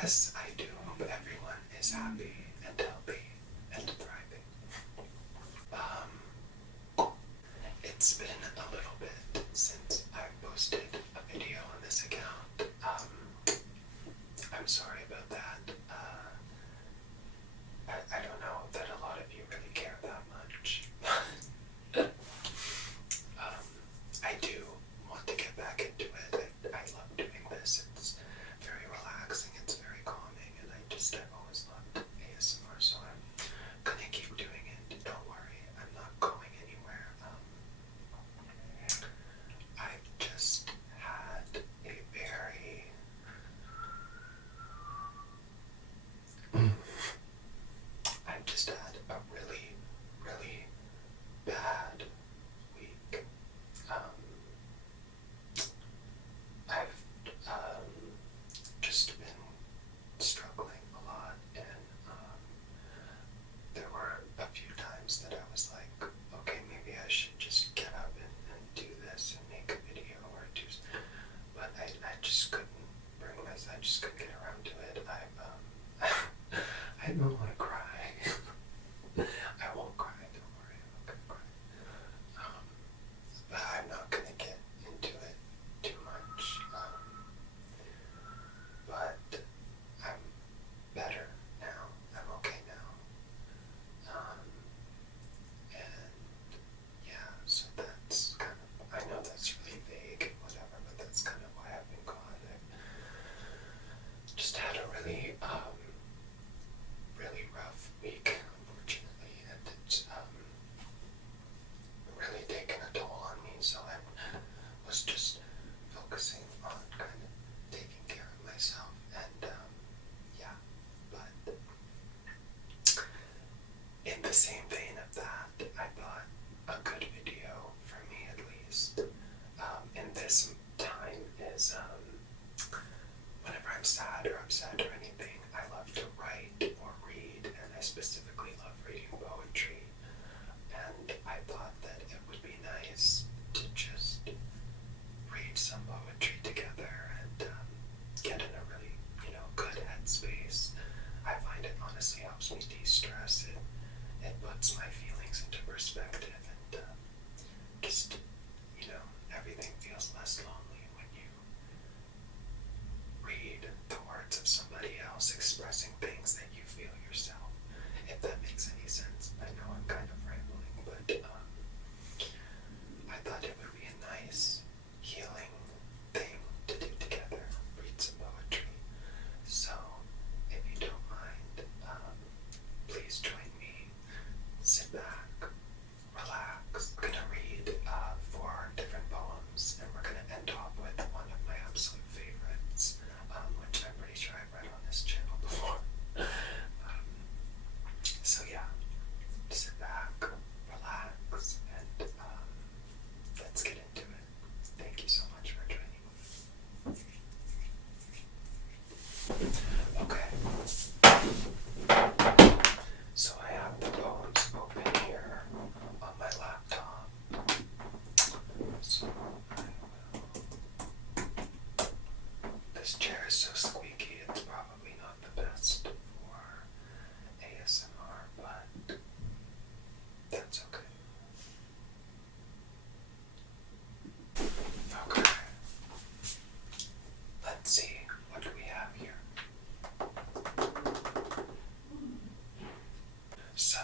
Yes, I do hope everyone is happy and healthy and thriving. It's been a little bit since I've posted a video on this account. I'm sorry about that. I don't know that a lot of you really care that much. I do want to get back into it. I love doing this. It's very relaxing, it's very calming, and I've always loved ASMR, so I'm gonna keep doing it. Don't worry, I'm not going anywhere. I've just had a very I've just had a really, really bad week. I've just been struggling a lot, and there were a few times that I was like, okay, maybe I should just get up and do this and make a video or do, but I just couldn't I just couldn't get around to it. I don't want to cry. I won't cry, don't worry, I'm not gonna cry. But I'm not gonna get into it too much. But I'm better now. I'm okay now. And yeah, so that's kind of, I know that's really vague and whatever, but that's kind of why I've been gone. I've just had a really, really rough week, unfortunately, and it's really taken a toll on me, so I was just focusing on kind of taking care of myself, and yeah, but in the same vein of that, I thought a good video, for me at least, in this time is whenever I'm sad or upset or anything, I love to write or read, and I specifically love reading poetry, and I thought that it would be nice to just read some poetry together and get in a really, good headspace. I find it honestly helps me de-stress. It puts my feelings into perspective, and just, everything feels less lonely when you read the words of somebody else expressing things that you feel yourself, if that makes any sense. I know I'm kind of rambling, but I thought it would be a nice, healing thing to do together, read some poetry. So, if you don't mind, please join me. Sit back, relax. We're gonna read 4 different poems, and we're gonna end off with one of my absolute favorites, which I'm pretty sure I've read on this channel before. So yeah, sit back, relax, and let's get into it. Thank you so much for joining me. Okay. So I have the poems open here on my laptop. So I will. This chair is so squeaky, it's probably not the best for ASMR, but that's okay. Okay. Let's see, what do we have here? So,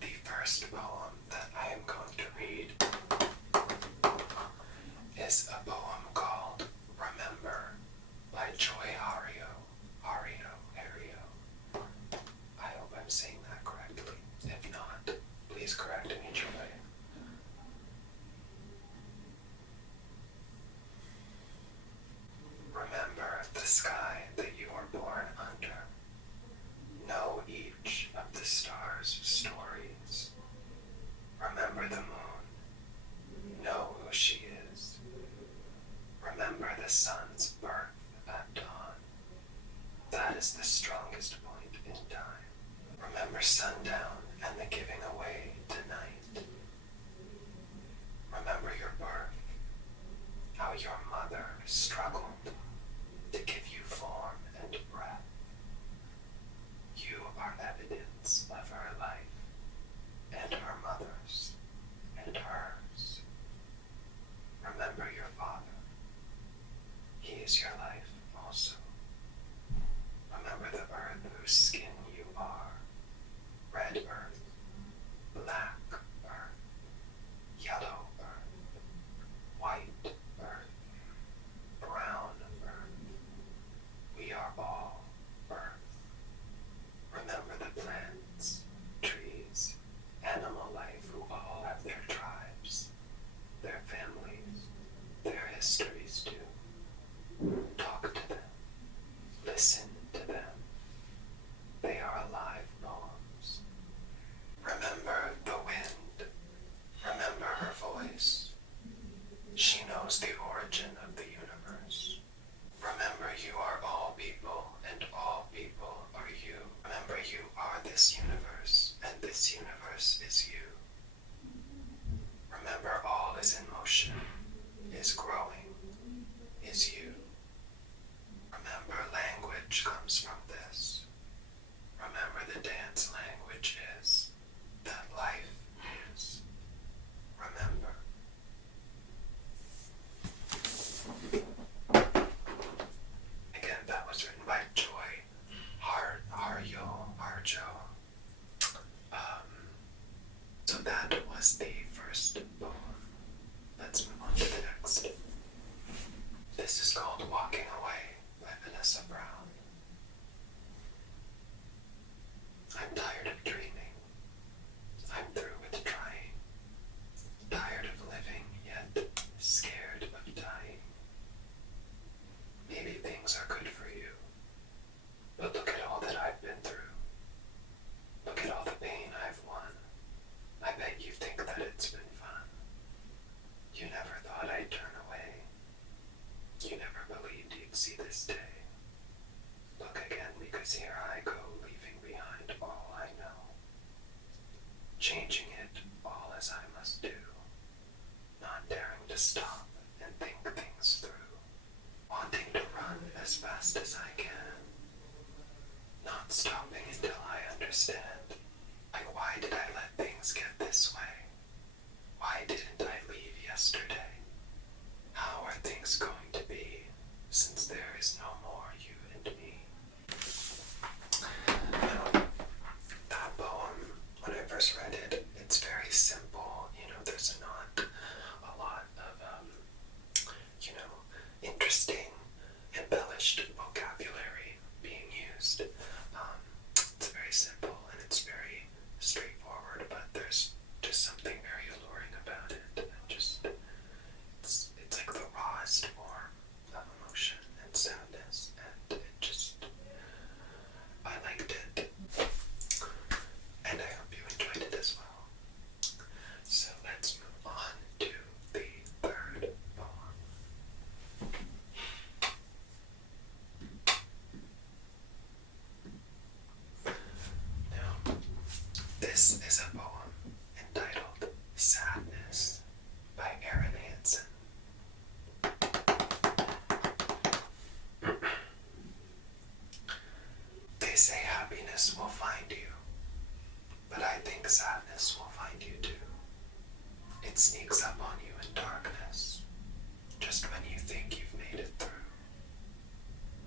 the first poem that I am going to read is a poem called Remember by Joy Hario. I hope I'm saying that correctly. If not, please correct me, Joy. Remember the sky that you were born under. Know each of the stars' stories. Remember the moon. Know who she is. Remember the sun's birth at dawn. That is the strongest point in time. Remember sundown and the giving away tonight. Remember your birth, how your mother struggled to give you form Listen to them. They are alive poems. Remember the wind. Remember her voice. She knows the origin of the universe. Remember you are all people, and all people are you. Remember you are this universe, and this universe is you. Remember all is in motion, is growing, is you. Remember language comes from this. Remember the dance language is that life is. Remember. Again, that was written by Joy Harjo. So that was the first poem. Let's move on to the next. This is called Walking Away by Vanessa Brown. I'm tired of dreaming. I'm through with trying. Tired of living, yet scared of dying. Maybe things are good for you, but look at all that I've been through. Look at all the pain I've won. I bet you think that it's been fun. You never thought I'd turn away. You never believed you'd see this day. Look again, because here I go, leaving behind all I know. Changing it all as I must do. Not daring to stop and think things through. Wanting to run as fast as I can. Not stopping until I understand. Like, why did I let things get this way? Why didn't I leave yesterday? How are things going to be, since there is no more you and me? Now, that poem, when I first read it, it's very simple. There's not a lot of, interesting, embellished vocabulary being used. It's very simple and it's very straightforward, but there's just something very alluring about it. It's like the rawest form of emotion and sadness, and I liked it. And I hope you enjoyed it as well. So let's move on to the third poem. Now, this is a poem entitled Sadness by Erin Hansen. They say happiness will find you, but I think sadness will find you too. It sneaks up on you in darkness, just when you think you've made it through.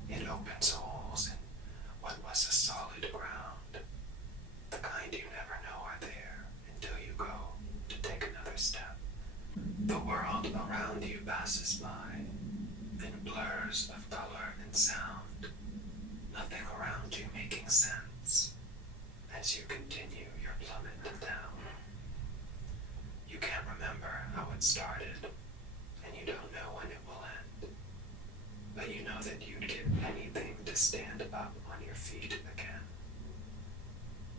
It opens holes in what was a solid ground, the kind you never know are there until you go to take another step. The world around you passes by in blurs of color and sound, nothing around you making sense as you continue your plummet down. You can't remember how it started, and you don't know when it will end, but you know that you'd give anything to stand up on your feet again.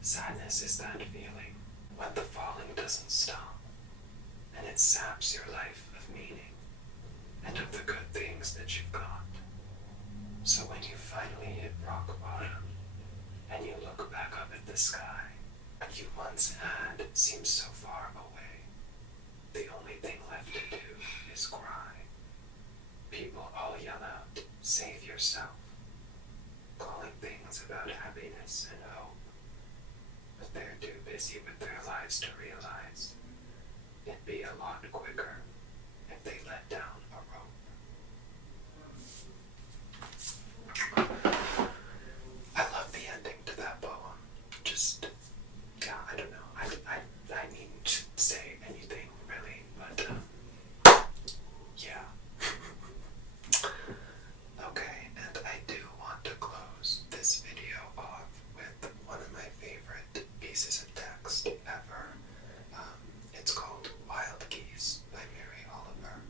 Sadness is that feeling when the falling doesn't stop, and it saps your life of meaning and of the good things that you've got. So when you finally hit rock bottom and you look back up at the sky, what you once had seems so far away. The only thing left to do is cry. People all yell out, "Save yourself," calling things about happiness and hope. But they're too busy with their lives to realize it'd be a lot quicker if they let down a rope. I love the ending to that poem. I don't know. I needn't say anything really, but yeah. Okay, and I do want to close this video off with one of my favorite pieces of text ever. It's called Wild Geese by Mary Oliver,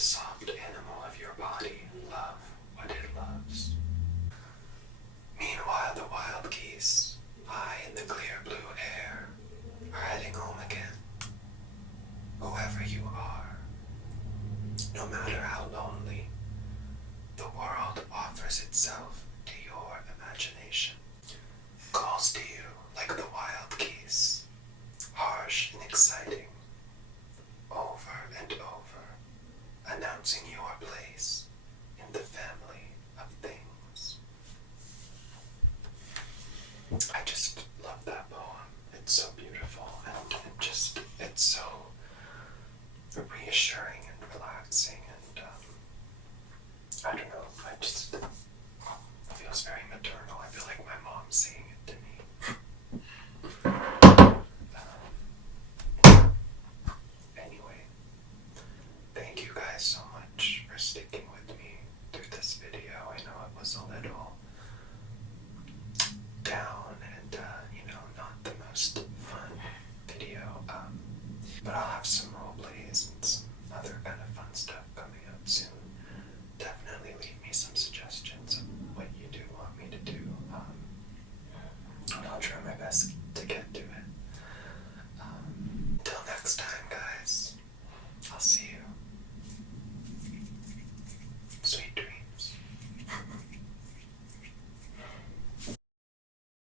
soft animal of your body love what it loves. Meanwhile, the wild geese, high in the clear blue air, are heading home again. Whoever you are, no matter how lonely, the world offers itself to your imagination, calls to you like the wild geese, harsh and exciting, over and over, announcing your place in the family of things. I just love that poem. It's so beautiful, and it's so reassuring and relaxing, and I don't know, it feels very maternal. I feel like my mom's saying it to me. Anyway, thank you guys so much for sticking with me through this video. I know it was a little down and, not the most fun video, but I'll have some role plays and some other kind of fun stuff coming up soon. Definitely leave me some suggestions of what you do want me to do, and I'll try my best to get to